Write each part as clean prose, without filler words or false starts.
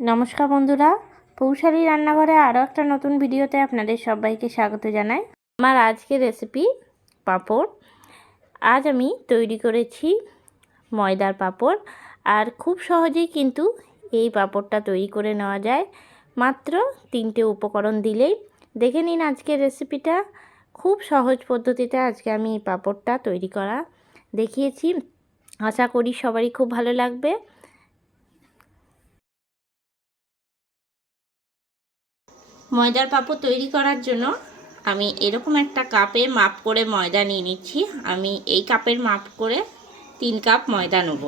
নমস্কার বন্ধুরা, পৌশালী রান্নাঘরে আরও একটা নতুন ভিডিওতে আপনাদের সবাইকে স্বাগত জানাই। আমার আজকের রেসিপি পাঁপড়। আজ আমি তৈরি করেছি ময়দার পাঁপড়, আর খুব সহজেই কিন্তু এই পাঁপড়টা তৈরি করে নেওয়া যায় মাত্র 3টে উপকরণ দিলেই। দেখে নিন আজকের রেসিপিটা। খুব সহজ পদ্ধতিতে আজকে আমি এই পাঁপড়টা তৈরি করা দেখিয়েছি। আশা করি সবারই খুব ভালো লাগবে। ময়দার পাঁপড় তৈরি করার জন্য আমি এরকম একটা কাপে মাপ করে ময়দা নিয়ে নিচ্ছি। আমি এই কাপের মাপ করে 3 কাপ ময়দা নেব।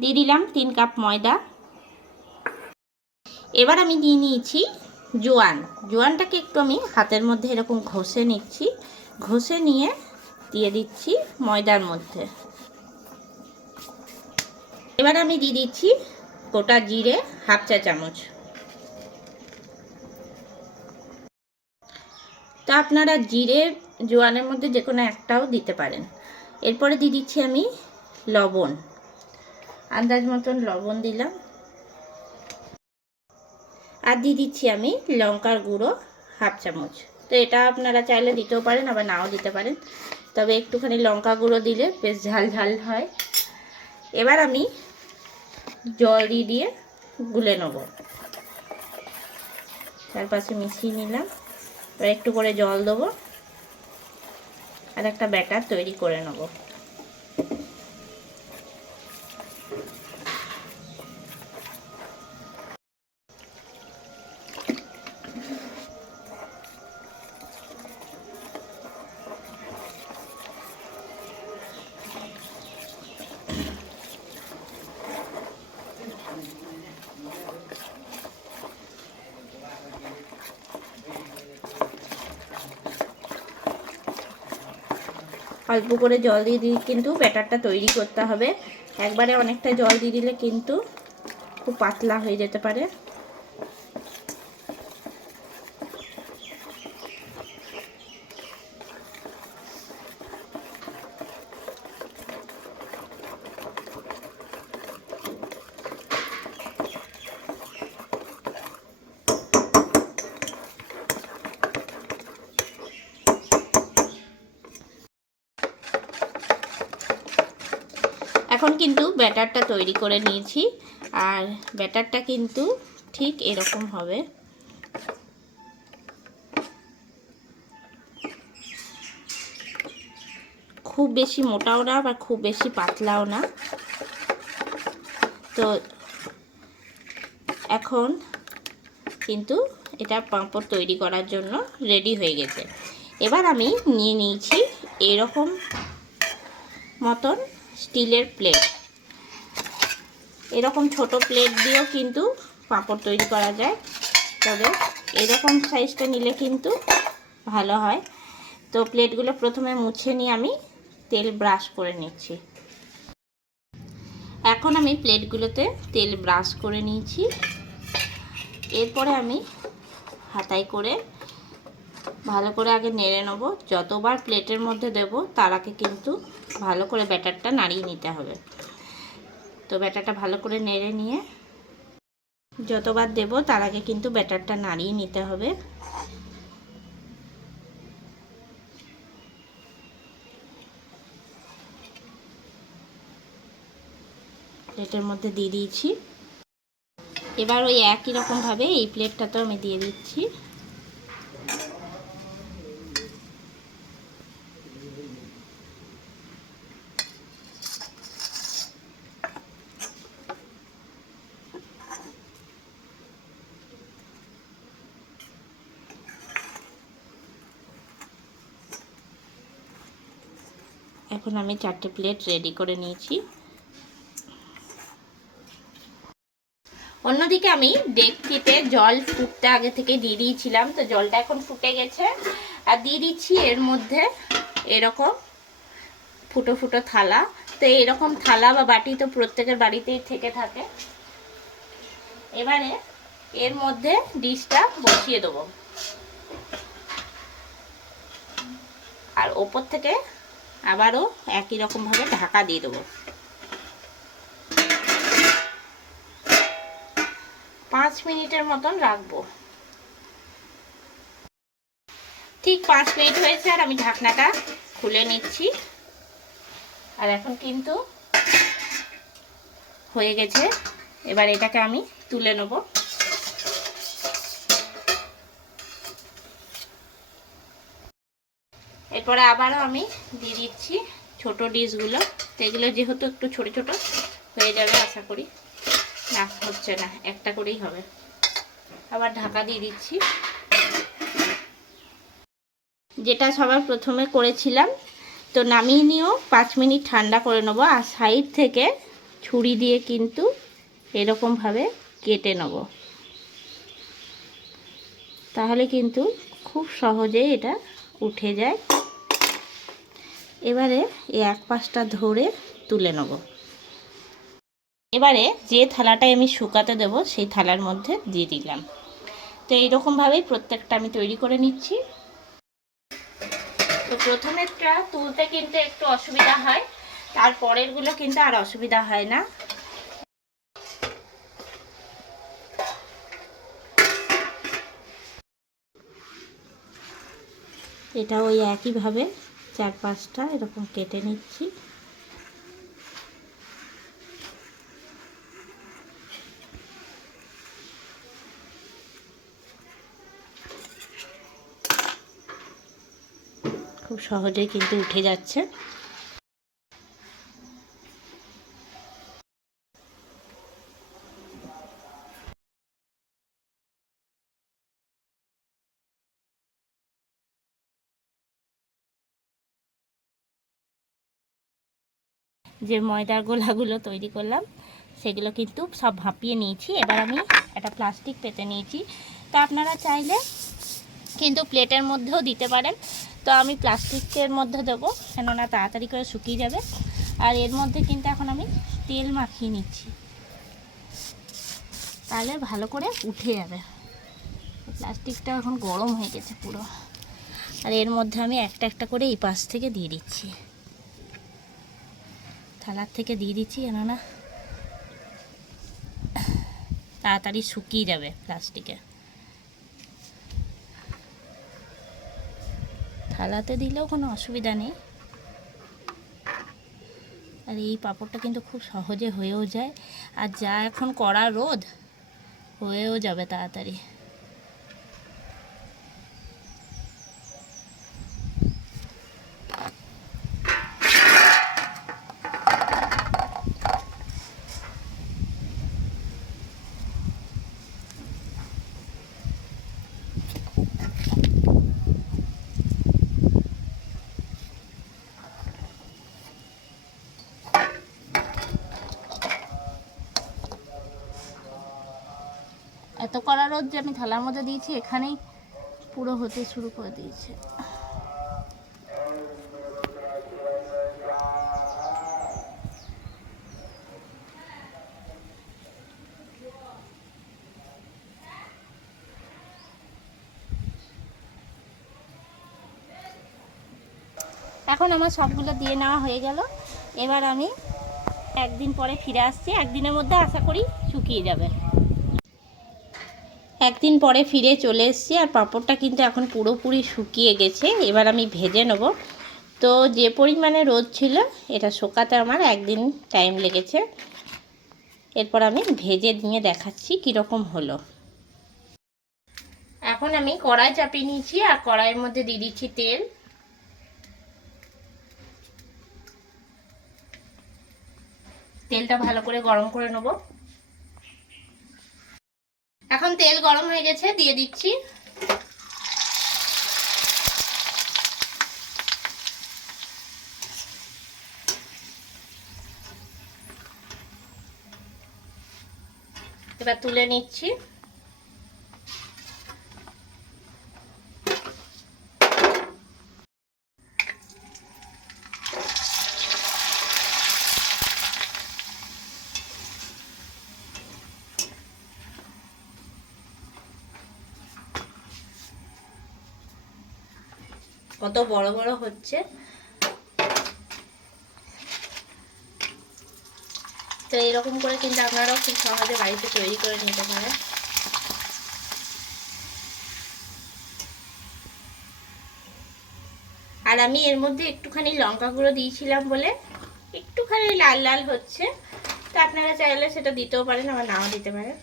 দিয়ে দিলাম 3 কাপ ময়দা। এবার আমি দিয়ে নিয়েছি জোয়ান। জোয়ানটাকে একটু আমি হাতের মধ্যে এরকম ঘষে নিচ্ছি। ঘষে নিয়ে দিয়ে দিচ্ছি ময়দার মধ্যে। এবার আমি দিয়ে দিচ্ছি গোটা জিরে হাফ চা চামচ। তা আপনারা জিরে জোয়ানের মধ্যে যে কোনো একটাও দিতে পারেন। এরপরে দিয়ে দিচ্ছি আমি লবণ, আন্দাজ মতন লবণ দিলাম। আর দিয়ে দিচ্ছি আমি লঙ্কার গুঁড়ো হাফ চামচ। তো এটা আপনারা চাইলে দিতেও পারেন, আবার নাও দিতে পারেন, তবে একটুখানি লঙ্কা গুঁড়ো দিলে বেশ ঝাল ঝাল হয়। এবার আমি জল দিয়ে গুলে নেব। চারপাশে মিশিয়ে নিলাম। এবার একটু করে জল দেবো আর একটা ব্যাটার তৈরি করে নেব। অল্প করে জল দিয়ে কিন্তু ব্যাটারটা তৈরি করতে হবে। একবারে অনেকটা জল দিয়ে দিলে কিন্তু খুব পাতলা হয়ে যেতে পারে। এখন কিন্তু ব্যাটারটা তৈরি করে নিয়েছি, আর ব্যাটারটা কিন্তু ঠিক এরকম হবে। খুব বেশি মোটাও না বা খুব বেশি পাতলাও না। তো এখন কিন্তু এটা পাঁপড় তৈরি করার জন্য রেডি হয়ে গেছে। এবার আমি নিয়ে নিয়েছি এরকম মতন স্টিলের প্লেট। এরকম ছোট প্লেট দিয়েও কিন্তু পাঁপড় তৈরি করা যায়, তবে এরকম সাইজটা নিলে কিন্তু ভালো হয়। তো প্লেটগুলো প্রথমে মুছে নিয়ে আমি তেল ব্রাশ করে নিচ্ছি। এখন আমি প্লেটগুলোতে তেল ব্রাশ করে নিয়েছি। এরপরে আমি হাতায় করে ভালো করে আগে নেড়ে নেব। যতবার প্লেটের মধ্যে দেব তার আগে কিন্তু ভালো করে ব্যাটারটা নাড়িয়ে নিতে হবে। তো ব্যাটারটা ভালো করে নেড়ে নিয়ে যতবার দেব তার আগে কিন্তু ব্যাটারটা নাড়িয়ে নিতে হবে। প্লেটের মধ্যে দিয়ে দিয়েছি। এবার ওই একই রকমভাবে এই প্লেটটাতেও আমি দিয়ে দিচ্ছি। এখন আমি 4টে প্লেট রেডি করে নিয়েছি। অন্যদিকে আমি ডেকচিতে জল ফুটতে আগে থেকে দিয়ে দিয়েছিলাম। তো জলটা এখন ফুটে গেছে, আর দিয়ে দিচ্ছি এর মধ্যে এরকম ফুটো ফুটো থালা। তো এরকম থালা বা বাটি তো প্রত্যেকের বাড়িতেই থেকে থাকে। এবারে এর মধ্যে ডিশটা বসিয়ে দেবো, আর ওপর থেকে আবারও একই রকমভাবে ঢাকা দিয়ে দেবো। 5 মিনিটের মতন রাখবো। ঠিক 5 মিনিট হয়েছে আর আমি ঢাকনাটা খুলে নিচ্ছি। আর এখন কিন্তু হয়ে গেছে। এবার এটাকে আমি তুলে নেব। এরপরে আবারও আমি দিয়ে দিচ্ছি ছোট ডিশগুলো। তো এগুলো যেহেতু একটু ছোট ছোট হয়ে যাবে আশা করি। না, হচ্ছে না, একটা করেই হবে। আবার ঢাকা দিয়ে দিচ্ছি। যেটা সবার প্রথমে করেছিলাম, তো নামিয়ে নিয়েও 5 মিনিট ঠান্ডা করে নেব। আর সাইড থেকে ছুরি দিয়ে কিন্তু এরকমভাবে কেটে নেব, তাহলে কিন্তু খুব সহজেই এটা উঠে যায়। এবারে এই এক পাশটা ধরে তুলে নেব। এবারে যে থালাটায় আমি শুকাতে দেব সেই থালার মধ্যে দিয়ে দিলাম। তো এইরকমভাবেই প্রত্যেকটা আমি তৈরি করে নিচ্ছি। তো প্রথমেরটা তুলতে কিন্তু একটু অসুবিধা হয়, তারপরেরগুলো কিন্তু আর অসুবিধা হয় না। এটা ওই একইভাবে 4-5টা এরকম কেটে নিচ্ছি। খুব সহজেই কিন্তু উঠে যাচ্ছে। যে ময়দার গোলাগুলো তৈরি করলাম সেগুলো কিন্তু সব ভাপিয়ে নিয়েছি। এবার আমি একটা প্লাস্টিক পেতে নিয়েছি। তো আপনারা চাইলে কিন্তু প্লেটের মধ্যেও দিতে পারেন। তো আমি প্লাস্টিকের মধ্যে দেবো, কেননা তাড়াতাড়ি করে শুকিয়ে যাবে। আর এর মধ্যে কিন্তু এখন আমি তেল মাখিয়ে নিচ্ছি, তাহলে ভালো করে উঠে যাবে। প্লাস্টিকটা এখন গরম হয়ে গেছে পুরো। আর এর মধ্যে আমি একটা একটা করে এই পাশ থেকে দিয়ে দিচ্ছি, থালার থেকে দিয়ে দিচ্ছি, কেননা তাড়াতাড়ি শুকিয়ে যাবে প্লাস্টিকে। থালাতে দিলেও কোনো অসুবিধা নেই। আর এই পাঁপড়টা কিন্তু খুব সহজে হয়েও যায়। আর যা এখন কড়া রোদ, হয়েও যাবে তাড়াতাড়ি। এত কড়া রোদ যে আমি থালার মধ্যে দিয়েছি, এখানেই পুরো হতে শুরু করে দিয়েছে। এখন আমার সবগুলো দিয়ে নেওয়া হয়ে গেল। এবার আমি একদিন পরে ফিরে আসছি। একদিনের মধ্যে আশা করি শুকিয়ে যাবে। একদিন পরে ফিরে চলে এসেছি। আর পাঁপড়টা কিন্তু এখন পুরোপুরি শুকিয়ে গেছে। এবার আমি ভেজে নেব। তো যে পরিমাণে রোদ ছিল, এটা শুকাতে আমার একদিন টাইম লেগেছে। এরপর আমি ভেজে নিয়ে দেখাচ্ছি কীরকম হলো। এখন আমি কড়াই চাপিয়ে নিয়েছি আর কড়াইয়ের মধ্যে দিয়ে দিচ্ছি তেল। তেলটা ভালো করে গরম করে নেব। এখন তেল গরম হয়ে গেছে, দিয়ে দিচ্ছি এবার তুলে নিচ্ছি। কত বড় বড় হচ্ছে। তো এরকম করে কিন্তু আপনারাও খুব সহজে বাড়িতে তৈরি করে নিতে পারেন। আর আমি এর মধ্যে একটুখানি লঙ্কা গুঁড়ো দিয়েছিলাম বলে একটুখানি লাল লাল হচ্ছে, তো আপনারা চাইলে সেটা দিতেও পারেন, আবার নাও দিতে পারেন।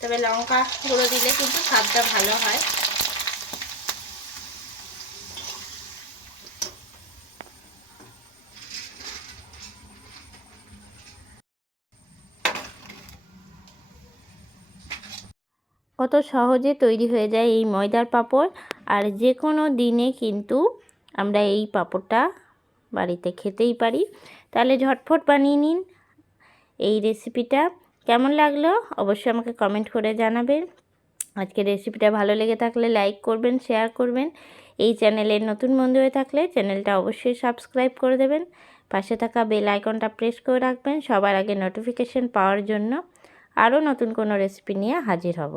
তবে লঙ্কা গুঁড়ো দিলে কিন্তু স্বাদটা ভালো হয়। কত সহজে তৈরি হয়ে যায় এই ময়দার পাঁপড়। আর যে কোনো দিনে কিন্তু আমরা এই পাঁপড়টা বাড়িতে খেতেই পারি। তাহলে ঝটফট বানিয়ে নিন এই রেসিপিটা। কেমন লাগলো অবশ্যই আমাকে কমেন্ট করে জানাবেন। আজকের রেসিপিটা ভালো লেগে থাকলে লাইক করবেন, শেয়ার করবেন। এই চ্যানেলের নতুন বন্ধু হয়ে থাকলে চ্যানেলটা অবশ্যই সাবস্ক্রাইব করে দেবেন। পাশে থাকা বেল আইকনটা প্রেস করে রাখবেন সবার আগে নোটিফিকেশন পাওয়ার জন্য। আরও নতুন কোনো রেসিপি নিয়ে হাজির হব।